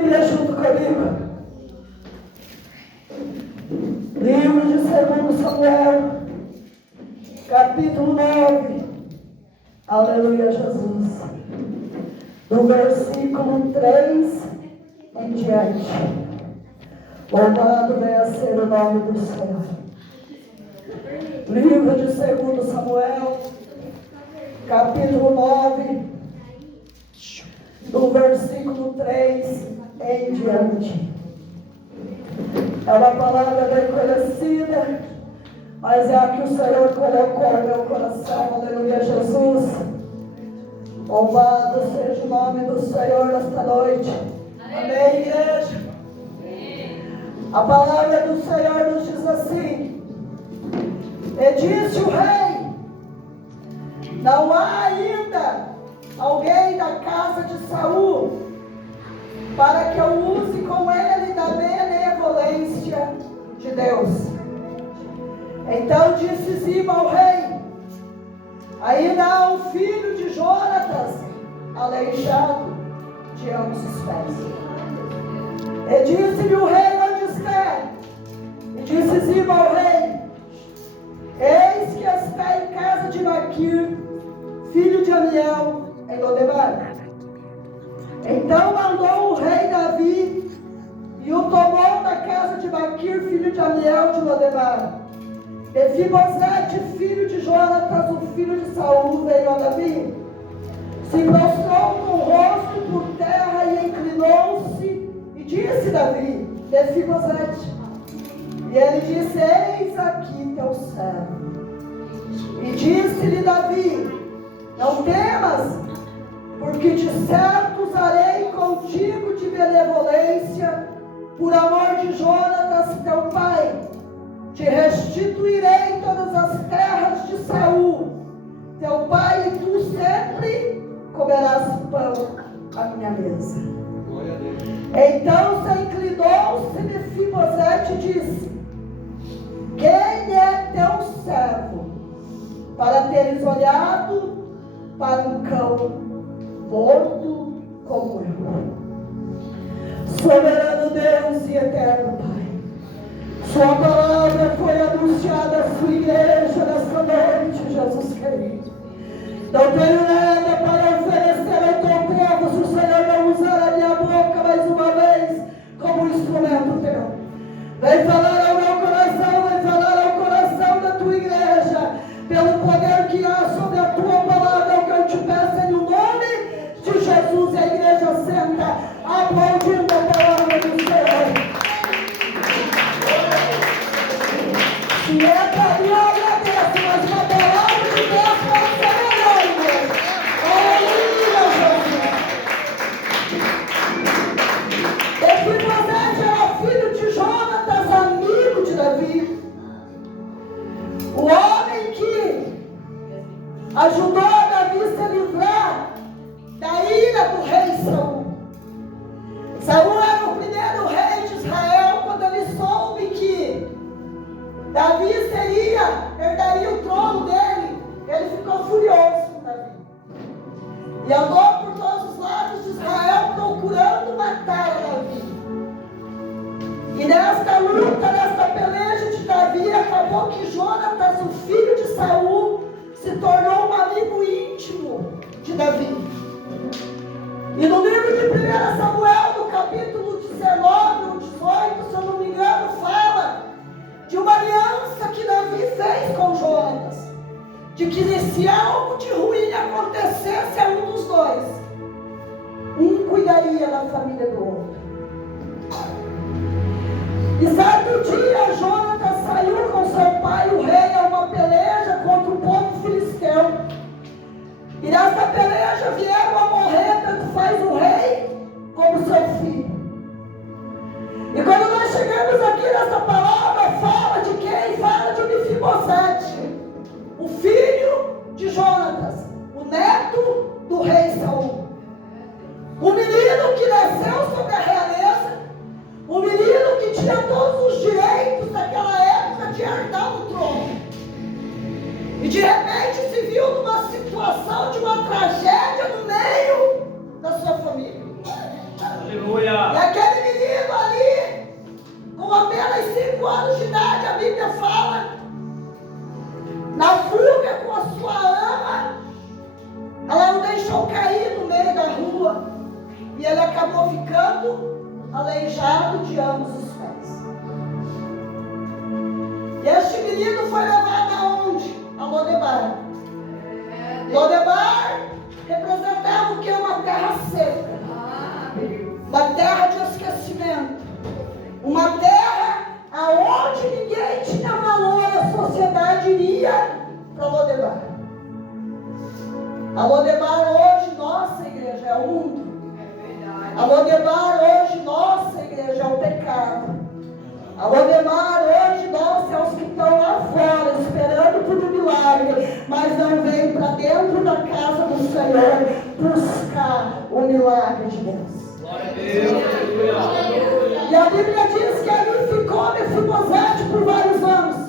Bíblia junto comigo. Livro de 2 Samuel, capítulo 9. Aleluia, Jesus. Do versículo 3 em diante. Louvado venha a ser o nome do Senhor. Livro de 2 Samuel, capítulo 9, do versículo 3 em diante. É uma palavra bem conhecida, mas é a que o Senhor colocou no meu coração. Aleluia, Jesus. Louvado seja o nome do Senhor nesta noite. Amém, igreja? A palavra do Senhor nos diz assim: e disse o rei: não há ainda alguém da casa de Saul para que eu use com ele da benevolência de Deus. Então disse Ziba ao rei: ainda há um filho de Jonatas aleijado de ambos os pés. E disse-lhe o rei: onde está? E disse Ziba ao rei: eis que está em casa de Maquir, filho de Amiel, em Lodebar. Então mandou o rei Davi e o tomou da casa de Maquir, filho de Amiel de Lodebar. Mefibosete, filho de Jonatas, o filho de Saul, veio a Davi, se prostrou com o rosto por terra e inclinou-se, e disse Davi: Mefibosete. E ele disse: eis aqui teu servo. E disse-lhe Davi: não temas, porque de certo usarei contigo de benevolência, por amor de Jonatas teu pai. Te restituirei todas as terras de Saul, teu pai, e tu sempre comerás pão à minha mesa. Então se inclinou-se Mefibosete e disse: quem é teu servo, para teres olhado para um cão morto como eu? Soberano Deus e eterno Pai, sua palavra foi anunciada à sua igreja nesta noite, Jesus querido. Não tenho nada para oferecer ao teu povo se o Senhor não usar a minha boca mais uma vez como instrumento teu. Vem falar ao meu coração, vem falar ao coração da tua igreja, pelo poder que há sobre a tua palavra. É o que eu te peço em nome de Jesus. E a igreja senta aplaudindo a palavra do Senhor. Se é para mim, eu agradeço, mas uma palavra de Deus pode ser melhor, igreja. Aleluia, Jesus. Mefibosete era filho de Jonatas, amigo de Davi, o homem que ajudou a Davi a se livrar da ira do rei Saul. Saul era o primeiro rei de Israel. Quando ele soube que Davi herdaria o trono dele, ele ficou furioso com Davi e andou por todos os lados de Israel procurando matar Davi. E nesta luta, nesta peleja de Davi, acabou que Jonatas, o filho de Saul, se tornou um amigo íntimo de Davi. E no livro de 1 Samuel, no capítulo 19 ou 18, se eu não me engano, fala de uma aliança que Davi fez com Jonatas, de que se algo de ruim acontecesse a um dos dois, um cuidaria da família do outro. E certo dia, Jonatas saiu com seu pai, o rei, a uma peleja contra o povo filisteu. E nessa peleja vieram a morrer, tanto faz o rei como seu filho. E quando nós chegamos aqui nessa palavra, fala de quem? Fala de Mefibosete, o filho de Jonatas, o neto do rei Saul. O menino que nasceu sobre a realeza, o menino que tinha todos os direitos daquela época de herdar o trono. E de repente se viu numa situação de uma tragédia no meio da sua família. Aleluia. E anos de idade, a Bíblia fala, na fuga com a sua ama, ela o deixou cair no meio da rua e ele acabou ficando aleijado de ambos os pés. E este menino foi levado aonde? A Lodebar. Lodebar representava o que? Uma terra seca, uma terra de esquecimento, uma terra aonde ninguém tinha valor, a sociedade iria para Lodebar. A Lodebar hoje, nossa igreja, é o mundo. A Lodebar hoje, nossa igreja, é o pecado. A Lodebar hoje, nós é os que estão lá fora, esperando por um milagre, mas não vêm para dentro da casa do Senhor buscar o milagre de Deus. Glória a Deus. E a Bíblia diz que ali ficou Mefibosete por vários anos.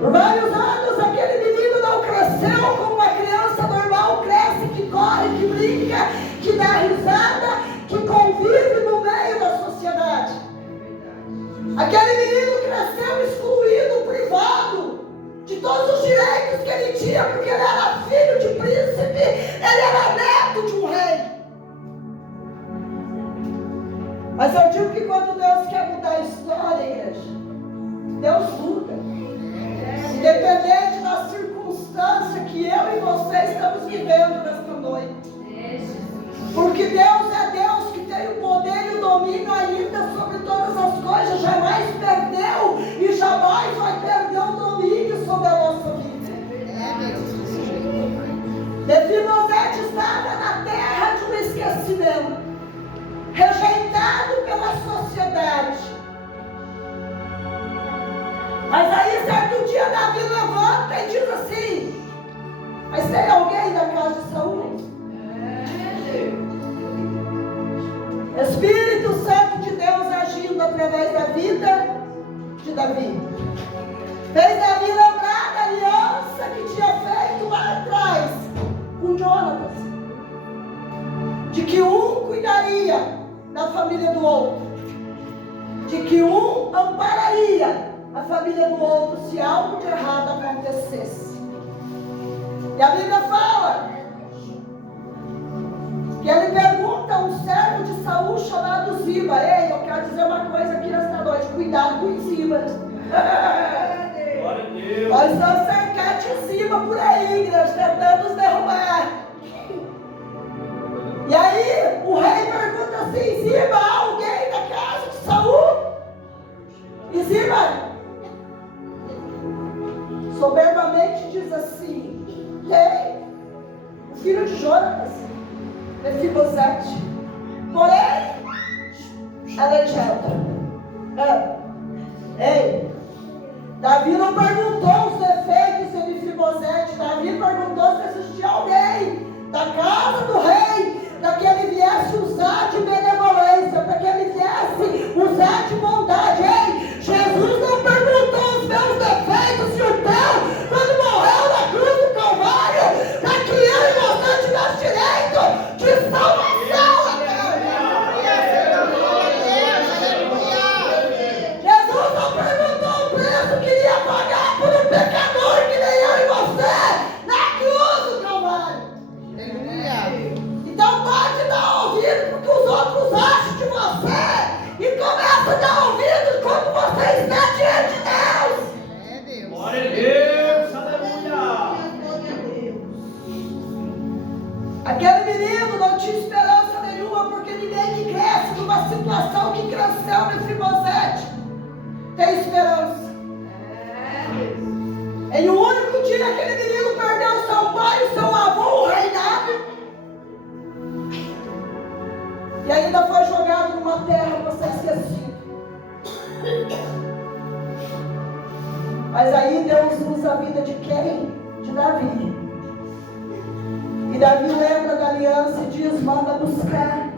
Por vários anos, aquele menino não cresceu como uma criança normal cresce, que corre, que brinca, que dá risada, que convive no meio da sociedade. Aquele menino cresceu excluído, privado de todos os direitos que ele tinha, porque ele era filho de príncipe, ele era neto de um rei. Mas eu digo que quando Deus quer mudar a história, igreja, Deus muda. Independente da circunstância que eu e você estamos vivendo nesta noite. Porque Deus é Deus que tem o poder e o domínio ainda sobre todas as coisas. Jamais perdeu e jamais vai perder o domínio sobre a nossa vida. Mefibosete estava na terra de um esquecimento, rejeitado pela sociedade. Mas aí certo dia Davi levanta e diz assim: mas tem alguém da casa de Saul? Espírito Santo de Deus agindo através da vida de Davi fez Davi lembrar da aliança que tinha feito lá atrás com Jonatas, de que um cuidaria da família do outro, de que um ampararia a família do outro se algo de errado acontecesse. E a Bíblia fala que ele pergunta a um servo de Saul chamado Ziba: ei, eu quero dizer uma coisa aqui nesta noite, cuidado com Ziba. Nós estamos cercados de Ziba por aí, igreja, tentando nos derrubar. E aí o rei pergunta assim: Ziba, há alguém da casa de Saul? E Ziba soberbamente diz assim: tem o filho de Jonatas, Mefibosete, porém aleijado. Ei, Davi não perguntou os defeitos de Mefibosete. Davi perguntou se existia alguém da casa do rei para que ele viesse usar de benevolência, para que ele viesse usar de bondade. Ei, Jesus não perguntou os meus defeitos e o teu quando morreu na cruz do Calvário, para que eu e você tivesse direito de salvação. Jesus não perguntou o preço que iria pagar por um pecador que nem eu e você na cruz do Calvário. Então pode dar ouvido porque os outros acham de você e começa a dar ouvido quando você está diante de Deus. Glória a Deus, aleluia. Aquele menino não tinha esperança nenhuma, porque ninguém que cresce numa situação que cresceu Mefibosete tem esperança. Em um único dia aquele menino perdeu seu pai, o seu avô, o reinado, e ainda foi jogado numa terra para ser esquecido. Mas aí Deus usa a vida de quem? De Davi. E Davi lembra da aliança e diz: manda buscar.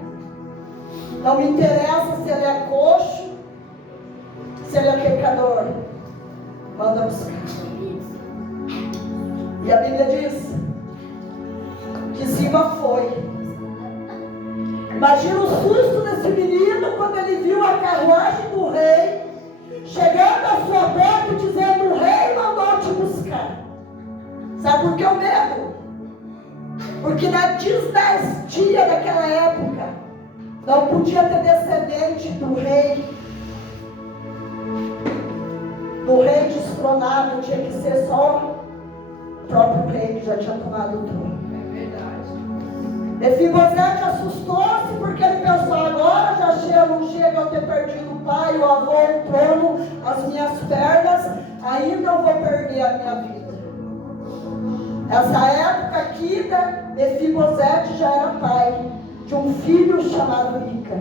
Não me interessa se ele é coxo, se ele é pecador. Manda buscar. E a Bíblia diz que Ziba foi. Imagina o susto desse menino quando ele viu a carruagem do rei Não podia ter descendente do rei destronado, tinha que ser só o próprio rei que já tinha tomado o trono. É verdade. Mefibosete assustou-se porque ele pensou: agora não chega eu ter perdido o pai, o avô, o trono, as minhas pernas, ainda eu vou perder a minha vida. Essa época aqui, Mefibosete já era pai de um filho chamado Mica.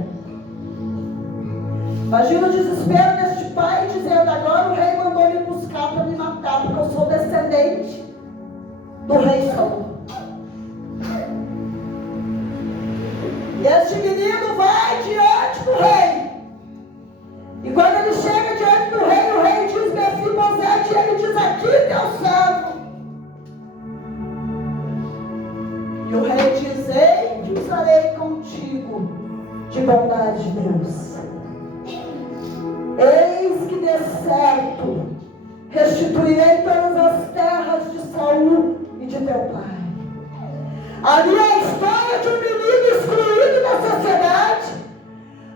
Imagina o desespero deste pai dizendo: agora o rei mandou me buscar para me matar, porque eu sou descendente do rei Saul. E este menino vai diante do rei. E quando ele chega diante do rei, o rei diz: Mefibosete, e ele diz: aqui teu servo. E o rei diz: ei, que usarei contigo de bondade de Deus. Eis que de certo restituirei todas as terras de Saul e de teu pai. Ali é a história de um menino excluído da sociedade.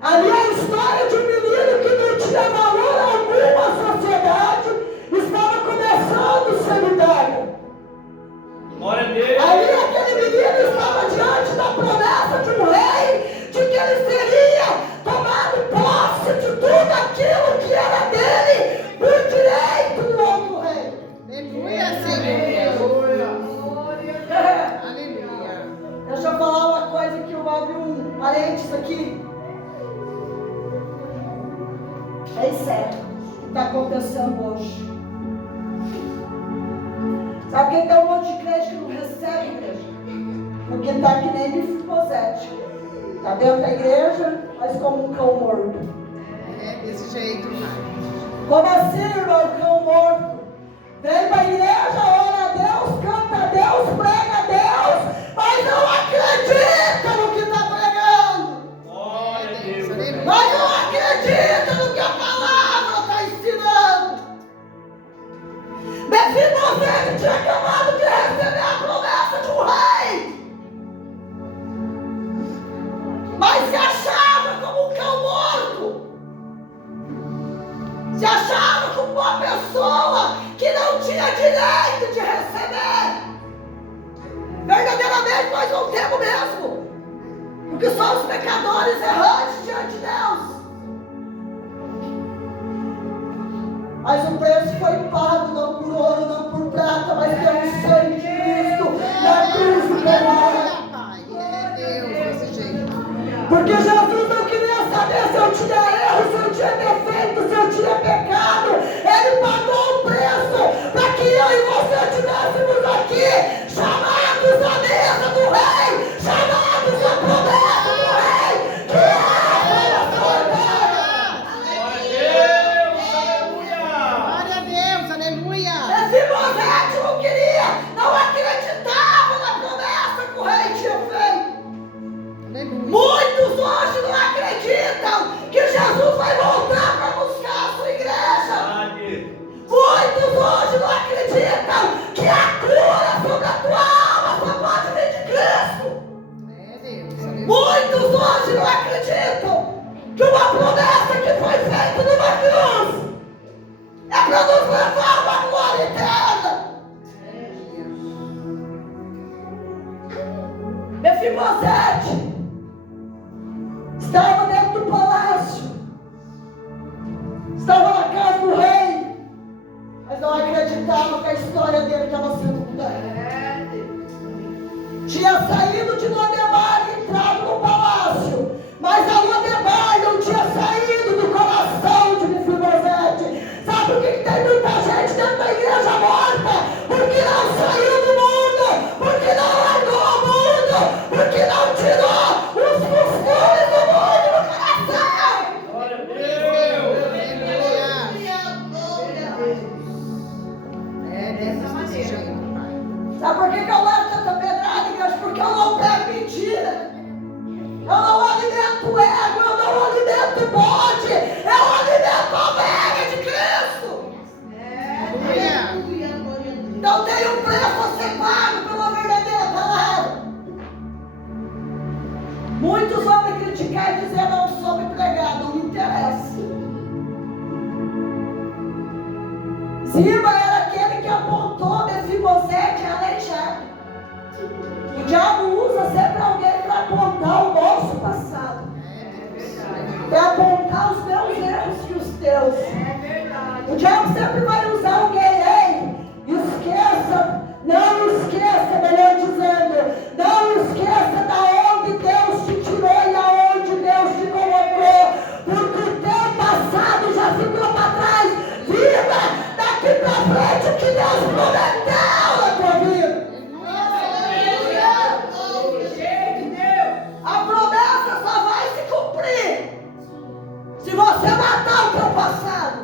Ali é a história de um menino que não tinha valor algum à sociedade, estava começando o seminário. Glória a Deus. Ali aquele menino estava diante da promessa de um rei, de que ele seria tomado posse de tudo aquilo que era dele, por direito do outro rei. Aleluia, Senhor. Aleluia. Deixa eu falar uma coisa que eu vou abrir um parênteses aqui. É isso o que está acontecendo hoje. Sabe quem tem um monte de crente que não recebe igreja? Porque está que nem Mefibosete. Está dentro da igreja, mas como um cão morto. É desse jeito, pai. Como assim, irmão, cão morto? Vem para a igreja, ora a Deus, canta a Deus, prega a Deus, mas não acredita no que está pregando. Glória a Deus. Mas não acredita no que a palavra está ensinando. Mefibosete tinha acabado de receber a promessa de um rei, mas se achava como um cão morto, se achava como uma pessoa que não tinha direito de receber. Verdadeiramente nós não temos mesmo, porque somos pecadores errantes diante de Deus. Mas o preço foi pago, não por ouro, não por prata, mas pelo sangue de Cristo na cruz do Calvário. Pai, é Deus desse jeito. Porque Jesus não queria saber se eu tinha erro, se eu tinha defeito, se eu tinha pecado. Ele pagou o preço para que eu e você estivéssemos aqui, chamados à mesa do rei, chamados à promessa do rei, que é a Glória a Deus, aleluia. Mefibosete não queria, não acreditava na promessa que o rei tinha feito. Aleluia. Muitos hoje não acreditam que Jesus vai voltar para buscar a sua igreja. Verdade. Muitos hoje não acreditam que a cura sobre a tua alma só pode vir de Cristo. É Deus, aleluia. Muitos hoje não acreditam que uma promessa que foi feita numa cruz é para nos levar a uma glória eterna. Mefibosete estava dentro do palácio, estava na casa do rei, mas não acreditava que a história dele estava sendo mudada. Tinha saído de Lodebar e entrado no palácio, mas a Lodebar não tinha saído do coração de Mefibosete. Sabe por que tem muita gente dentro da igreja morta? Porque não saiu do mundo, porque não largou o mundo, porque não tirou os costumes do mundo do coração. Glória a Deus. É dessa maneira. Sabe por que eu levo tanta pedrada, igreja? Porque eu não pego mentira. Ziba era aquele que apontou Mefibosete aleijado. O diabo usa sempre alguém para apontar o nosso passado, para apontar os meus erros e os teus. O diabo sempre vai usar alguém. Ei, esqueça, não esqueça, melhor dizendo, não esqueça da onde Deus te tirou e aonde Deus te colocou, porque o teu passado já ficou para trás. Viva daqui para frente o que Deus prometeu na tua vida. A promessa só vai se cumprir se você matar o teu passado,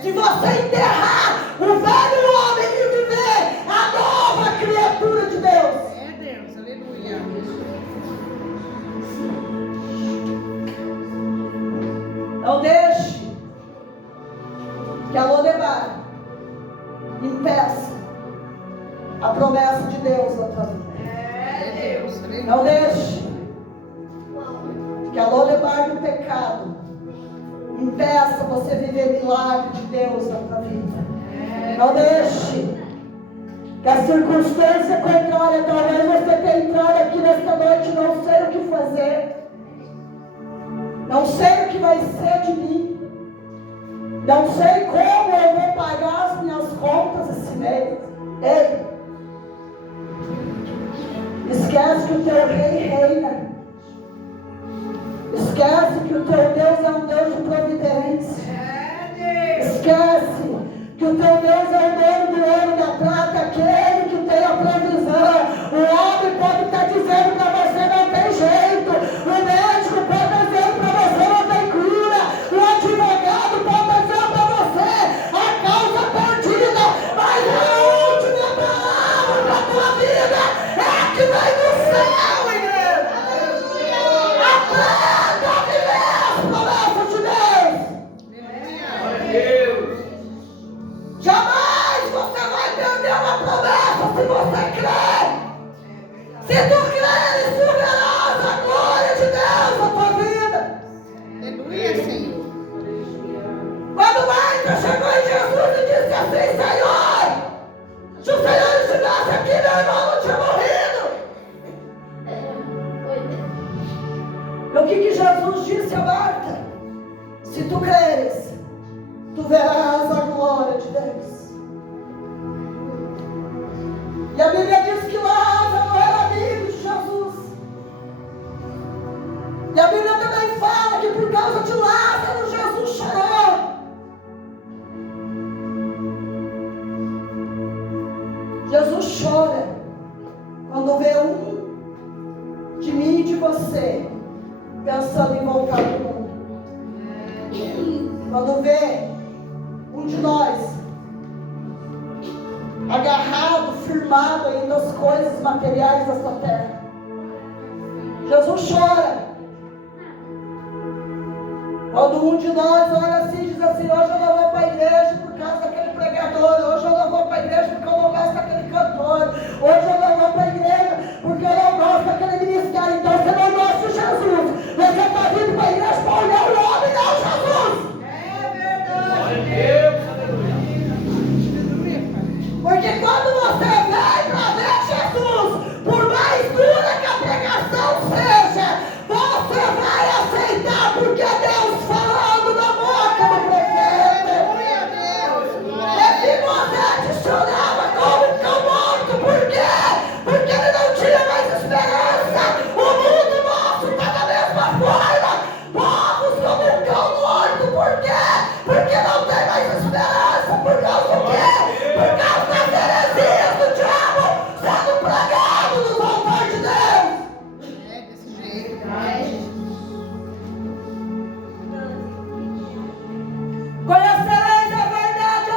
se você enterrar o velho homem e viver a nova criatura de Deus. É Deus, aleluia. Não deixe que a Lodebar impeça a promessa de Deus na tua vida. É Deus, aleluia. Não deixe que a Lodebar do pecado impeça você viver milagre de Deus na tua vida. Não deixe que a circunstância contrária, talvez você tenha entrado aqui nesta noite, não sei o que fazer, não sei o que vai ser de mim, não sei como eu vou pagar as minhas contas esse mês. Ei, esquece que o teu rei reina. Esquece que o teu Deus é um Deus de providência. Esquece que o teu Deus é o dono do ouro e da prata, aquele que tem a provisão. O homem pode estar dizendo para você não tem jeito, o médico pode estar dizendo para você não tem cura, o advogado pode estar dizendo para você a causa perdida, mas a última palavra para a tua vida é que vem do céu, igreja. Aprenda a viver as promessas de Deus. Jamais você vai perder uma promessa se você crer. Se tu creres, tu verás a glória de Deus na tua vida. Aleluia, Senhor. Quando Marta chegou em Jesus e disse assim: Senhor, se o Senhor estivesse aqui, meu irmão não tinha morrido. E o que Jesus disse a Marta? Se tu creres, tu verás a glória de Deus. E a Bíblia diz que Lázaro era amigo de Jesus. E a Bíblia também fala que por causa de Lázaro, Jesus chorou. Jesus chora quando vê um de mim e de você pensando em voltar para o mundo. Quando vê um de nós agarrado, firmado ainda as coisas materiais desta terra. Jesus chora quando um de nós olha assim e diz assim: hoje eu não vou para a igreja por causa daquele pregador, hoje eu não vou para a igreja porque eu não gosto daquele cantor, hoje eu não vou para a igreja porque eu não gosto daquele ministério. Então você não gosta de Jesus, você está vindo para a igreja para olhar o homem, não Jesus. Glória a Deus, aleluia. Porque quando você vem para ver Jesus, por mais dura que a pregação seja, você vai aceitar, porque Deus falando na boca do profeta. Mefibosete chorava como um cão morto. Por quê? Porque ele não tinha mais esperança. O mundo mostra da mesma forma povos como um cão morto. Por quê? Porque não tem mais esperança. Por causa do quê? Por causa das heresias do diabo sendo pregado nos altares de Deus. É desse jeito. Conhecereis a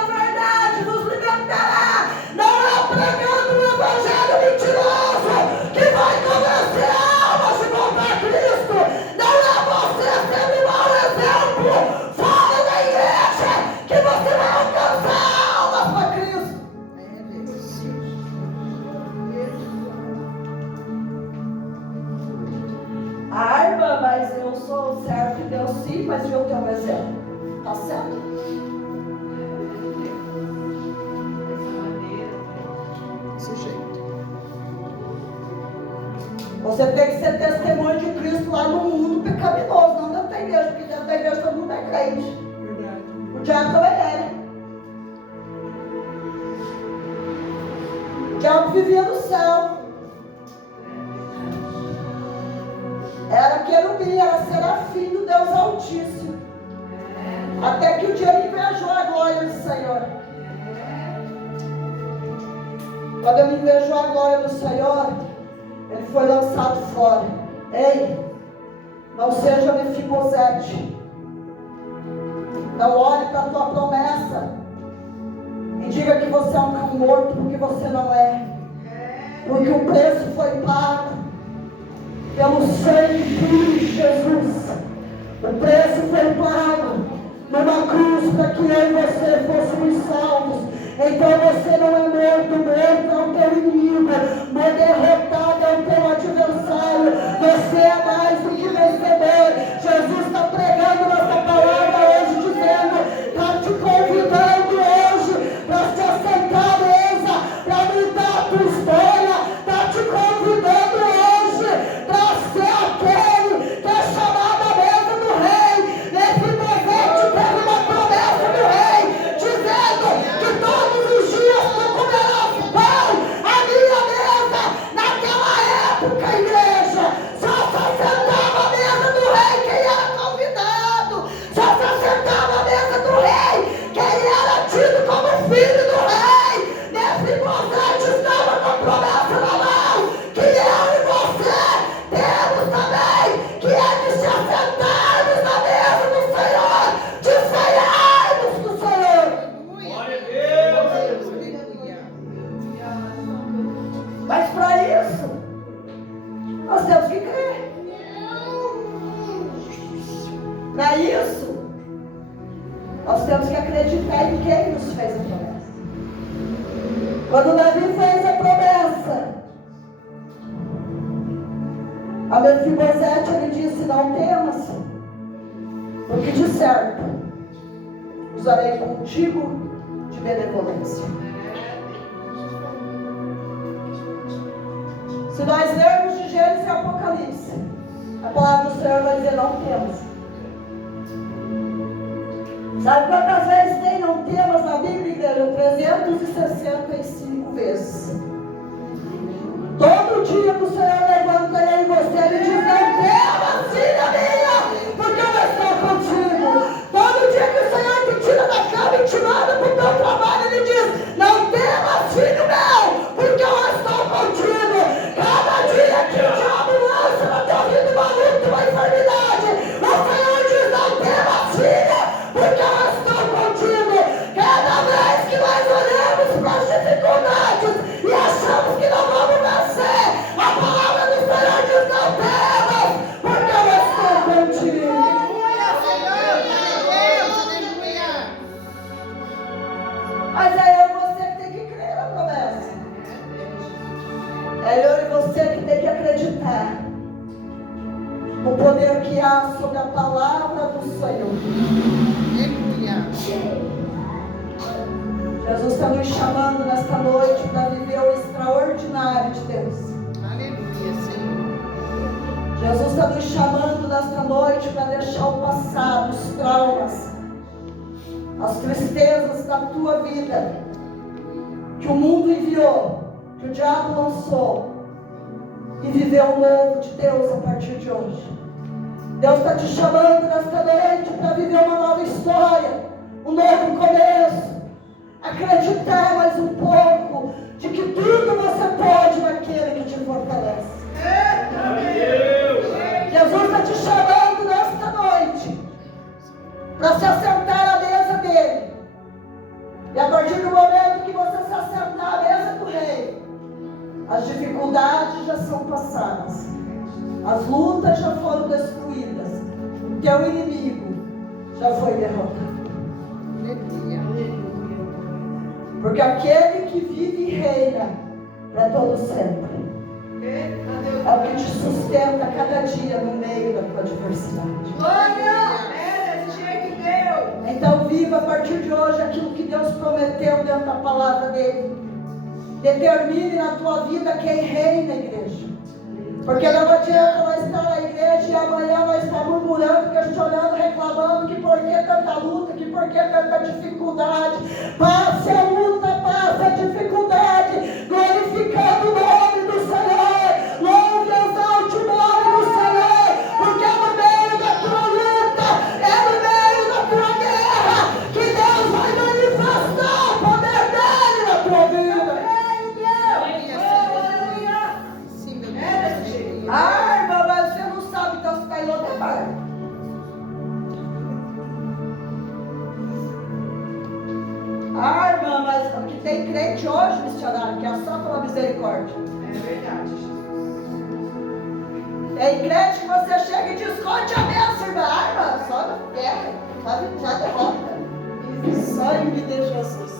verdade nos libertará. Não é pregando um evangelho mentiroso que vai convencer a alma a se voltar a Cristo. Não é você sendo mau exemplo fora da igreja que você vai alcançar almas para Cristo. É Deus. Ah, irmã, mas eu sou o servo de Deus, sim, mas eu tenho um exemplo. Tá certo? Você tem que ser testemunho de Cristo lá no mundo pecaminoso, não dentro da igreja, porque dentro da igreja todo mundo é crente. O diabo também é. O diabo vivia no céu. Era querubim, era serafim do Deus Altíssimo. Até que o dia ele invejou a glória do Senhor. Quando ele invejou a glória do Senhor, ele foi lançado fora. Ei, não seja Mefibosete. Não olhe para a tua promessa e diga que você é um cão morto, porque você não é. Porque o preço foi pago pelo sangue de Jesus. O preço foi pago numa cruz para que eu e você fôssemos salvos. Então você não é morto, morto é o teu inimigo, derrotado é o teu adversário. Você é mais do que vencedor. Jesus está pregando nessa palavra hoje, dizendo, está te convidando hoje para se assentar à mesa, para mudar a tua história. Está te convidando hoje para ser aquele que é chamado à mesa do rei. Mefibosete teve uma promessa do rei, dizendo que todos os dias tu comerás pão à minha mesa. Naquela época, igreja, só se assentava à mesa do rei quem era convidado. Só se assentava à mesa do rei quem era tido como filho do rei. Mefibosete estava com a promessa na mão, que eu e você temos também, que é de se assentarmos na mesa do Senhor, de ceiarmos do Senhor. Glória a Deus. Aleluia. Mas para isso, nós temos que crer. Para isso, nós temos que acreditar em quem nos fez a promessa. Quando Davi fez a promessa, a Mefibosete ele disse, não temas, porque de certo usarei contigo de benevolência. Se nós lermos de Gênesis e Apocalipse, a palavra do Senhor vai dizer, não temos. Sabe quantas vezes tem não temas na Bíblia, igreja? 365 vezes. Todo dia que o Senhor levanta eu e você, ele diz, não temas, filha minha, porque eu estou contigo. Todo dia que o Senhor te tira da cama e te manda para o teu trabalho, ele diz, não temas, filho meu, porque eu estou contigo. Cada dia que o diabo lança na tua vida uma luta, uma enfermidade, o Senhor diz, não temas, filha, porque eu estou contigo. Cada vez que nós olhamos para as dificuldades e achamos que não vamos vencer, a palavra do Senhor diz, não temas, porque eu estou contigo. Aleluia, Senhor. Glória a Deus. Aleluia. Mas é eu e você que tem que crer na promessa. É eu e você que tem que acreditar no poder que há sobre a palavra do Senhor. Aleluia. Jesus está nos chamando nesta noite para viver o extraordinário de Deus. Aleluia, Senhor. Jesus está nos chamando nesta noite para deixar o passado, os traumas, as tristezas da tua vida, que o mundo enviou, que o diabo lançou, e viver o novo de Deus a partir de hoje. Deus está te chamando nesta noite para viver uma nova história, um novo começo. Acreditar mais um pouco de que tudo você pode naquele que te fortalece. Jesus está te chamando nesta noite para se assentar à mesa dele. E a partir do momento que você se assentar à mesa do rei, as dificuldades já são passadas, as lutas já foram destruídas, o teu inimigo já foi derrotado. Aleluia. Porque aquele que vive e reina para todo sempre é o que te sustenta cada dia no meio da tua adversidade. Glória. É desse jeito, Deus. Então viva a partir de hoje aquilo que Deus prometeu dentro da palavra dele. Determine na tua vida quem reina, igreja. Porque não adianta nós estar na igreja e amanhã nós estar murmurando, questionando, reclamando que por que tanta luta, que por que tanta dificuldade. Passe a luta, passe a dificuldade, glorificando o nome do Senhor. Louve e exalte o nome do Senhor, porque é no meio da tua luta, é no meio da tua guerra, que Deus vai manifestar o poder dele na tua vida. Ah, irmã, mas você não sabe, então você está em outra parte. Ah, irmã, mas que tem crente hoje, missionário, que é só pela misericórdia. É verdade. Tem crente que você chega e diz, conte a bênção, irmã. Ah, irmã, só na guerra, só derrota. Sangue de Jesus.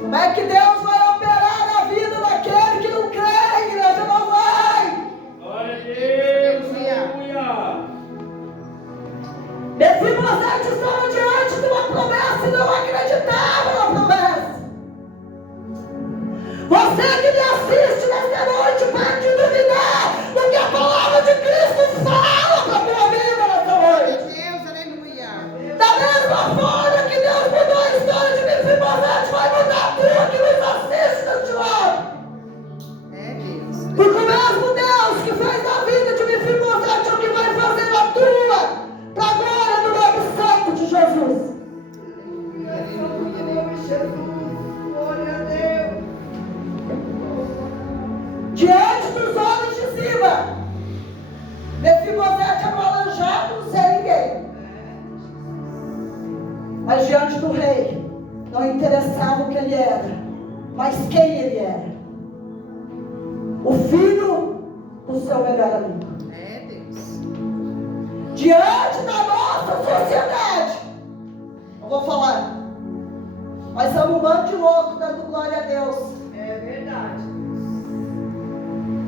Como é que Deus vai operar na vida daquele que não crê, a igreja não vai? Glória a Deus, aleluia. Mefibosete estava diante de uma promessa e não acreditava na promessa. Você que me assiste nesta noite, pare de duvidar do que a palavra de Cristo fala para a tua vida nesta noite. Deus, aleluia. Da mesma forma que Deus mudou a história de Mefibosete, vai mudar a tua que nos assiste neste lado. É Deus. Porque o mesmo Deus que fez a vida de Mefibosete é o que vai fazer a tua, para a glória do nome santo de Jesus. Glória a Deus. Diante dos homens de cima, Mefibosete era um aleijado sem ninguém. Mas diante do rei, não interessava o que ele era, mas quem ele era. O filho do seu melhor amigo. É Deus. Diante da nossa sociedade, eu vou falar, nós somos um bando de loucos dando glória a Deus. É verdade.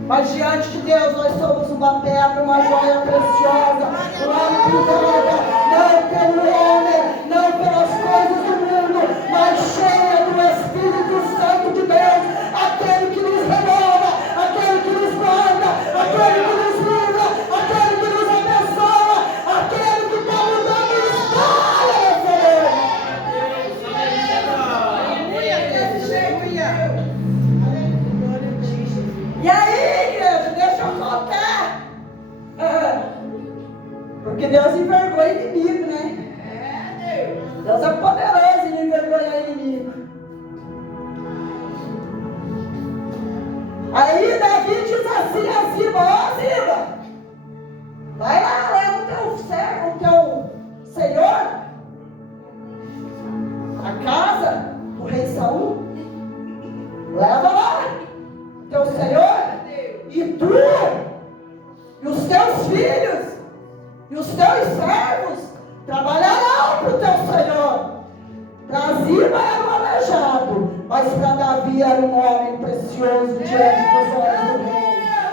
Mas diante de Deus nós somos uma pedra, uma joia preciosa, lapidada, não pelo homem, não pelas coisas do mundo, mas cheia do Espírito Santo de Deus, aquele que nos renova, aquele que nos guarda, aquele que nos livra, aquele que nos abençoa, aquele que está mudando a história nessa Aleluia, Deus. Aleluia. E aí, igreja, deixa eu contar. Porque Deus envergonha inimigo, né? É Deus. Deus é poderoso em envergonhar inimigo. Aí Davi diz assim a Ziba, ó Ziba, vai lá, leva o teu servo, o teu senhor, a casa do rei Saul, leva lá o teu senhor, e tu, e os teus filhos, e os teus servos, trabalharão para o teu senhor. Para Ziba era um aleijado, mas para Davi era um homem precioso diante dos olhos do rei.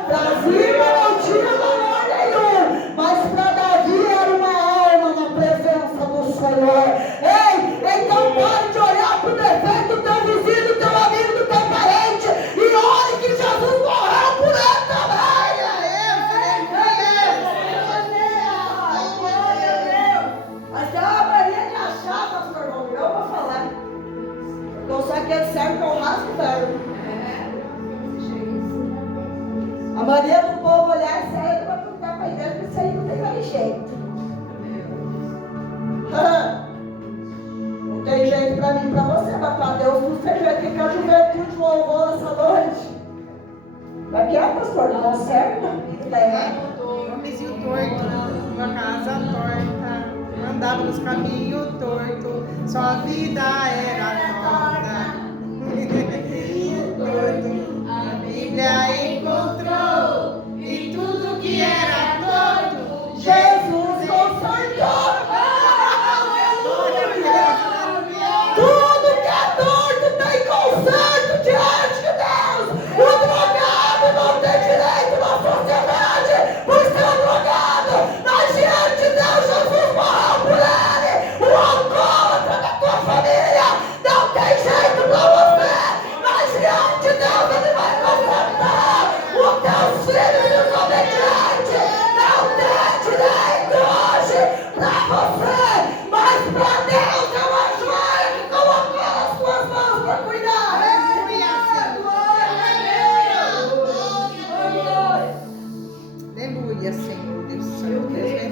Para Ziba não tinha valor nenhum, mas para Davi era uma alma na presença do Senhor. Ei, então pare de olhar para o defeito do teu vizinho, do teu amigo, do teu parente, e olhe que Jesus morreu por ele também. Mas tem uma mania de achar, pastor Valdir, eu vou falar. Eu sou aquele servo que eu rasgo mesmo. A mania do povo olhar e sair para perguntar para a igreja, porque isso aí não tem mais jeito. Não tem jeito para mim e para você, mas para Deus não tem jeito. Que a juventude louvou nessa noite. Para que é, pastor? Não serve? Homenzinho torto, uma casa torta, andava nos caminhos tortos, sua vida era torta. Torto, a Bíblia encontrou, e tudo que era torto, Jesus consertou. Tudo que é torto tem conserto diante de Deus. O drogado não tem direito na sociedade por ser drogado, mas diante de Deus Jesus morreu por ele. O alcoólatra da tua família não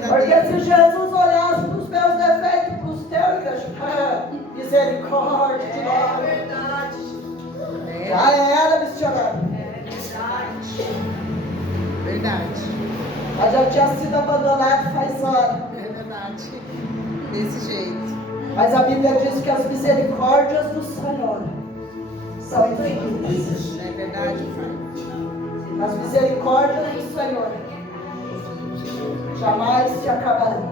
a Porque Deus. se Jesus olhasse para os meus defeitos e para os teus, igreja, misericórdia de É nós. verdade. Já era missionário. É verdade. Verdade. Mas já tinha sido abandonado faz horas. É verdade. Desse jeito. Mas a Bíblia diz que as misericórdias do Senhor são infinitas. É verdade, Pai. As misericórdias do Senhor jamais se acabarão.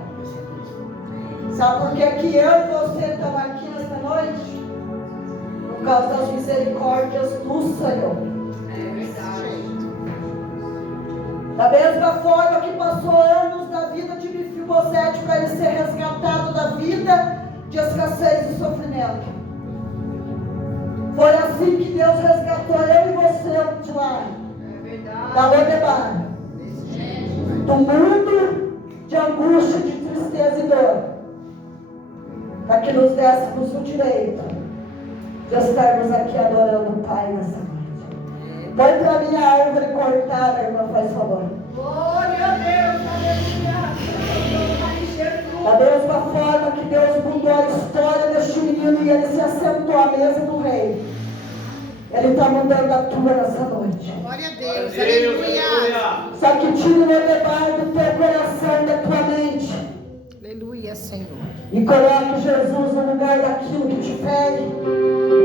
Sabe por que que eu e você estamos aqui nesta noite? Por causa das misericórdias do Senhor. É verdade. Da mesma forma que passou anos da vida de Mefibosete para ele ser resgatado da vida de escassez e sofrimento. Foi assim que Deus resgatou eu e você de lá, É verdade. da Lodebar, do mundo de angústia, de tristeza e dor, para que nos dessemos o direito de estarmos aqui adorando o Pai nessa noite. Põe para mim a árvore cortada, irmã, faz favor. Glória a Deus. Aleluia. Da mesma forma que Deus mudou a história deste menino e ele se assentou à mesa do rei, Ele está mudando a tua nessa noite. Glória a Deus. Aleluia. Só que tira o Lodebar do teu coração, da tua mente, Aleluia, Senhor. e coloque Jesus no lugar daquilo que te fere.